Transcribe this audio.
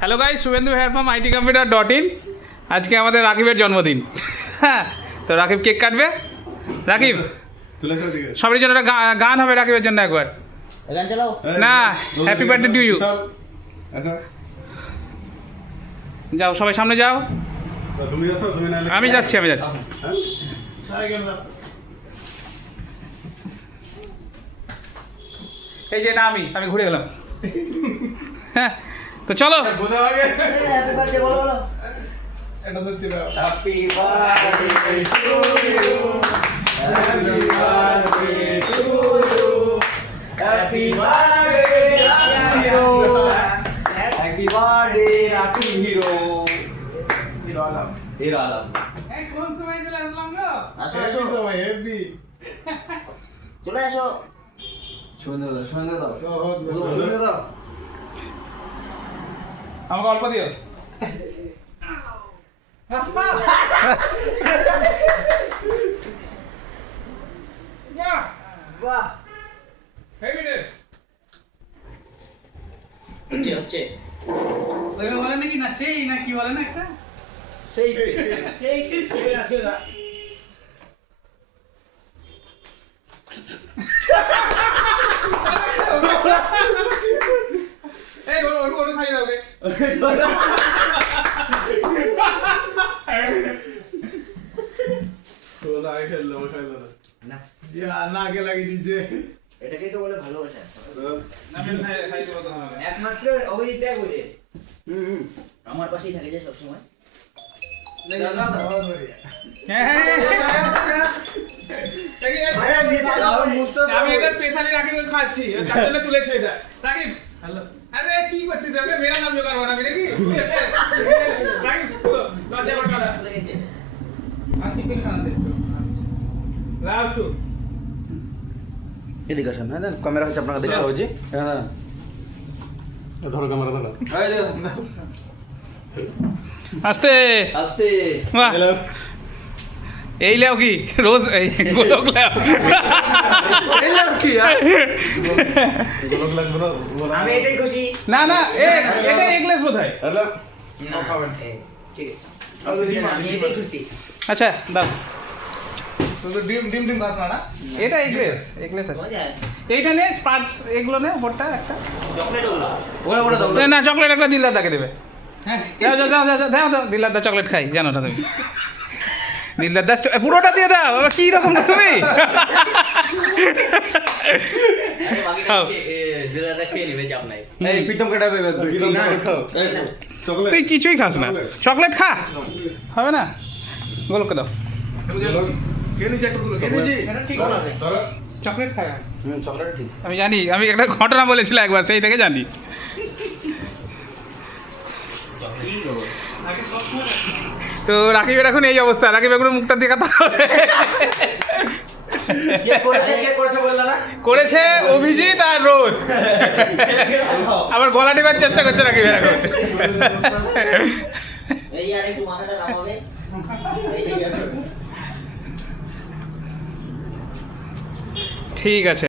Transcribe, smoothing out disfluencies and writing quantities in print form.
Hello guys, Shubhendu here from itcomputer.in। আজকে আমাদের রাকিবের জন্মদিন। হ্যাঁ, তো রাকিব কেক কাটবে। রাকিব সবার জন্য একটা গান হবে রাকিবের জন্য একবার গান চালাও না। Happy birthday to you. যাও সবাই সামনে যাও। আমি যাচ্ছি। এই যে এটা আমি ঘুরে গেলাম। হ্যাঁ, তো চলো। হ্যাপি বার্থডে বলো বলো এটা তো ছিল happy birthday to you happy birthday to you happy birthday hero happy birthday Raki hero hero Alam কোন সময় চলে আসলাম গো? আসো হেভি আসো সময় হেভি চলে আসো শুনে দাও আমাকে অল্প দিও। বাহ হেভি রে। হচ্ছে ওই বলে নাকি না সেই না কি বলে না একটা সেই আসে না এই ওর খাইয়ে দাও গে। সোদা আই খেললো খাইলো না না যে না আগে লাগিয়ে দিয়েছে এটাকেই তো বলে ভালোবাসা না আমি খাইয়ে দেবো তোমাকে। একমাত্র অভিজিৎ বুঝে আমার পাশেই থাকে যে সবসময় बहुत बढ़िया আমি এটা স্পেশালি রাকিব খাচ্ছি তার জন্য তুলেছি এটা। রাকিব হ্যালো, আরে কি করছিস তোকে? মেরা নাম জোগাড় বানা আমি নাকি রাকিব লজ্জা করবে না। আর চিকেন খানা দে একটু। লাভ টু এদিকে আসেন না ক্যামেরা হচ্ছে আপনাকে দেখতে হচ্ছে ধরো ক্যামেরা ধরো আস্তে আস্তে বাহ। এই লেও কি রোজ এই গোলক লেও। গোলক লাগবে না আমি এটাই খুশি না না এটা এগলেস বোধহয়। হ্যালো না, খাবেন ঠিক আছে আচ্ছা, ডিম আছে, আমি ডিম এটাই আছে। খুশি আচ্ছা দাও। তো ডিম খাস না এটা এগলেস আছে। মজা এইটা নে স্পার্কস এগুলো নে ওপরটা একটা। চকলেট ওরা দাও না চকলেট একটা দিলদারদাকে দেবে। হ্যাঁ দাও দিলদারদা চকলেট খাই জানো না তুমি? দিলদারদা পুরোটা দিয়ে দাও। আবার কি রকম তুমি? খাও। দিদাটা খেয়ে নেবে চাপ নাই এই পিটম কাটাবে চকলেট তুই কিছুই খাস না। চকলেট খা হবে না। গোলকে দাও। কে নিচে একটু তুলো কে নিচে এটা ঠিক ধরো, আছে। ধরো। চকলেট খাই আমি। চকলেট ঠিক আমি জানি, আমি একটা ঘটনা বলেছিল একবার, সেই থেকে জানি। কি গো তো রাকিবের এখন এই অবস্থা। রাকিব এখন মুখটা দিয়ে কথা হবে। কে করেছে বললা না করেছে অভিজিৎ আর রোজ। আবার গলা টিপার চেষ্টা করছে রাকিবের এখন। এই আর একটু মাথাটা নামাবে এই যে ঠিক আছে।